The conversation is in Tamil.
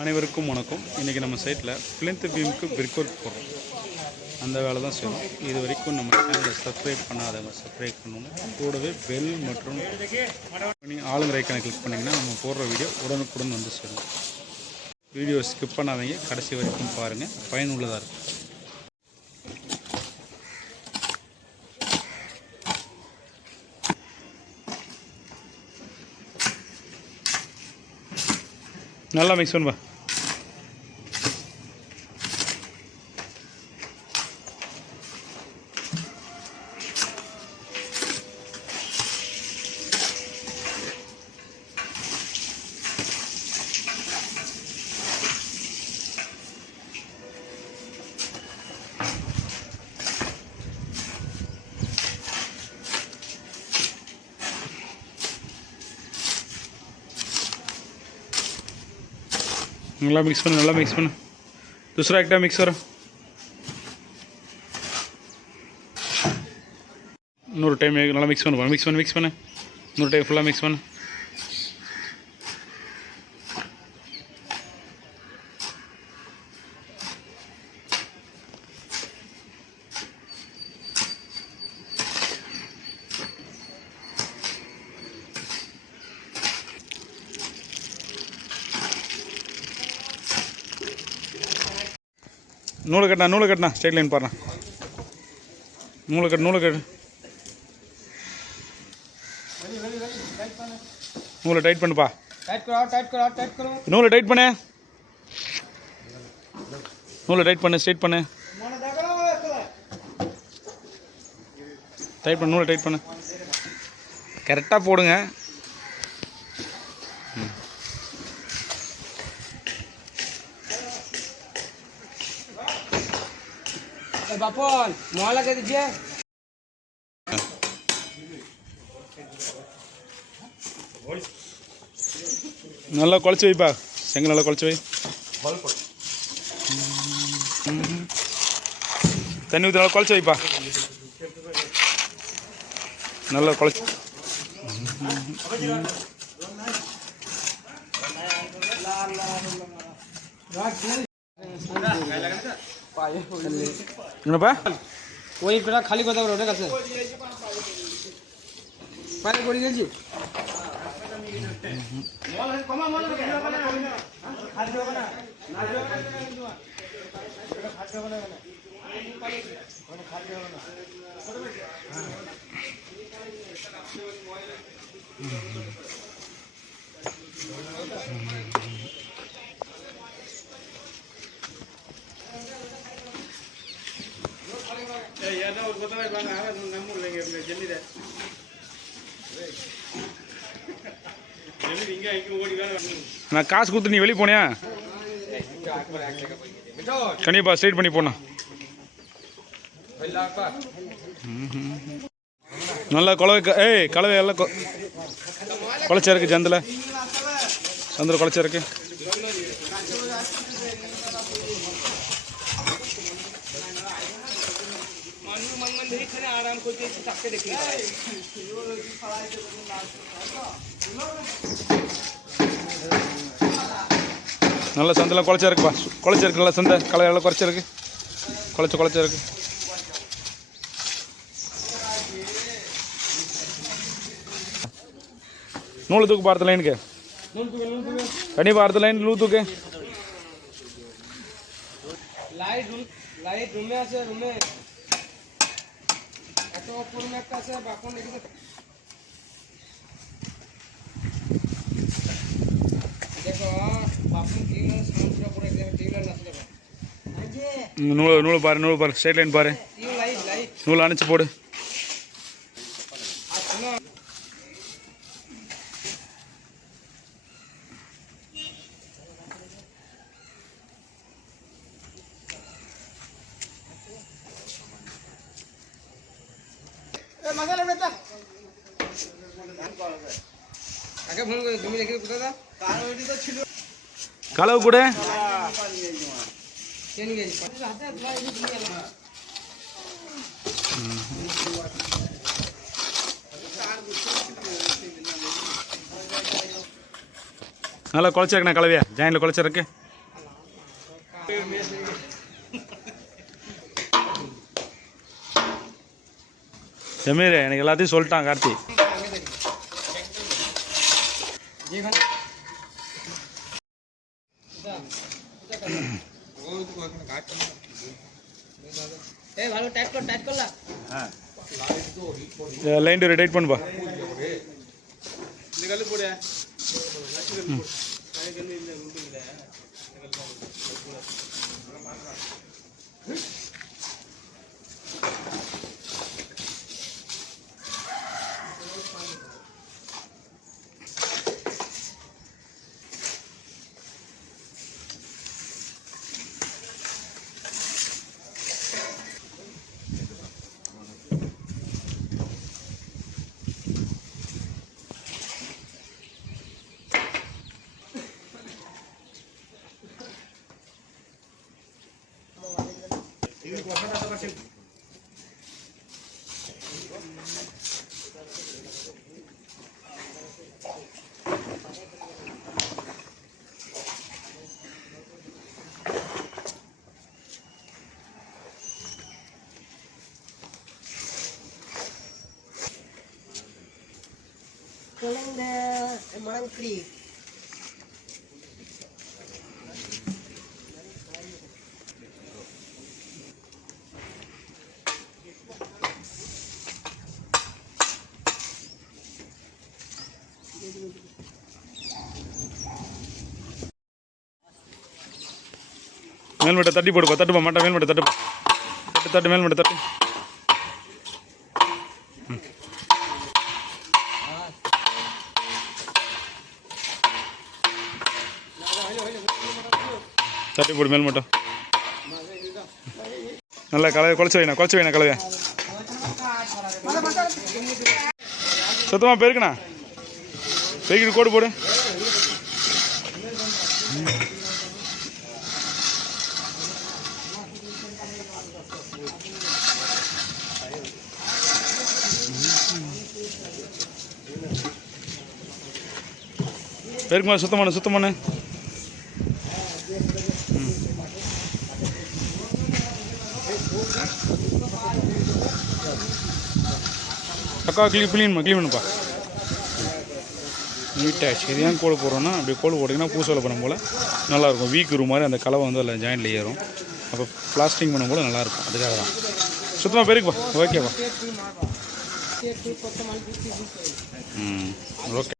அனைவருக்கும் வணக்கம். இன்றைக்கி நம்ம சைட்டில் பிளிந்த் பீமுக்கு பிரிக் ஒர்க் போடுறோம். அந்த வேலை தான் செய்யணும். இது வரைக்கும் நம்ம சேனலை சப்ஸ்கிரைப் பண்ணாதவங்க சப்ஸ்கிரைப் பண்ணணும். கூடவே பெல் மற்றும் நீங்கள் ஆளுங்கிற ஐக்கனை கிளிக் பண்ணிங்கன்னா நம்ம போடுற வீடியோ உடனுக்குடன் வந்து சேரும். வீடியோ ஸ்கிப் பண்ணாதீங்க. கடைசி வரைக்கும் பாருங்கள் பயனுள்ளதாக இருக்கும். நல்லா மிக்ஸ் பண்ணுவா நல்லா மிக்ஸ் பண்ணு நல்லா மிக்ஸ் பண்ணு दूसरा एकटा मिक्स करो இன்னொரு டைம் நல்லா மிக்ஸ் பண்ணு மிக்ஸ் பண்ணு மிக்ஸ் பண்ணு இன்னொரு டைம் ஃபுல்லாக மிக்ஸ் பண்ணு நூலை கட்டினா நூலை கட்டினா. ஸ்ட்ரைட் லைன் பாருண்ணா. நூலை கட்டு நூலை கட்டு. நூலை டைட் பண்ணுப்பா. நூலை டைட் பண்ணு. நூலை டைட் பண்ணு ஸ்ட்ரைட் பண்ணு. டைட் பண்ணு நூலை டைட் பண்ணு. கரெக்டாக போடுங்க. বাপন মহালাকে দিচ্ছে நல்லா குழச்சி வைப்பா செங்க நல்லா குழச்சி வை தண்ணி ஊற்றி நல்லா குழச்சி வைப்பா நல்லா குழச்சி ওই পেটা খালি কথা বলো ওটা কাছে। পায়ে পড়ে গেছি। பத்திரமா இருப்பாங்க நம்ம இல்லைங்க. இந்த ஜெல்லிட நான் காசு கொடுத்து நீ வெளியே போனியா? கண்டிப்பா ஸ்ட்ரைட் பண்ணி போனா நல்லா குழவை ஏய் கலவை எல்லாம் குழச்சா இருக்கு சந்திர சந்தில் குழச்சா இருக்கு. আরাম করতে চাপকে দেখি நல்ல சந்தில் குழச்சா இருக்குப்பா குழச்சா இருக்கு நல்லா சந்தை கலவை எல்லாம் குறைச்சா இருக்கு குழச்ச குழச்சா இருக்கு நூல் தூக்கு பார்த்த லைனுக்கு கண்டிப்பா அடுத்த லைன் நூல் தூக்கு লাইট রুম লাইট রুমে আছে রুমে এত অপর রুমে একটা আছে বাপন দেখি দেখো বাপন টিম সাউন্ড করে টিম নাচলে நூல் நூல் பாரு நூல் பாரு ஸ்ட்ரைட் லைன் பாரு টিম লাইট লাইট நூல் அணைச்சு போடு কাকে ফোন করে তুমি রেখে কোথায় দাও களவு கூட চেন গেছি হাতে হাতে நல்லா குழச்சிருக்கண்ணா கலவையா ஜாயிண்டில் குழச்சிருக்கு ஜமீர் எனக்கு எல்லாத்தையும் சொல்லிட்டான் கார்த்தி லைன் டூர் டைட் பண்ணுப்பா லைன் டூ டைட் பண்ணுப்பா மேல்மட்டை தட்டி போடுப்பா தட்டுப்பா மாட்டா மேல்மட்டை தட்டுப்பா. தட்டு தட்டு மேல்மட்டை தட்டு. தட்டி போடு மேல் மட்டும் நல்லா கலவை குழச்சி வைண்ணா குழச்சி வைண்ணா கலவையா. சுத்தமாக பெருக்குண்ணா. பெருக்கிட்டு கோடு போடு. பெருக்குமா சுத்தம் பண்ணு சுத்தம் பண்ணு அக்கா க்ளீன் க்ளீன் க்ளீன் பண்ணுப்பா நீட்டாச்சு இது ஏன் கோல் போடுறோன்னா அப்படி கோல் போட்டிங்கன்னா பூசலை பண்ணும் போல் நல்லாயிருக்கும் வீக் ரூம் மாதிரி அந்த கலவை வந்து அதில் ஜாயிண்டில் ஏறும் அப்போ பிளாஸ்டிங் பண்ணும் போல் நல்லாயிருக்கும் அதுக்காக தான் சுத்தமாக பெருக்குப்பா ஓகேப்பா ம் ஓகே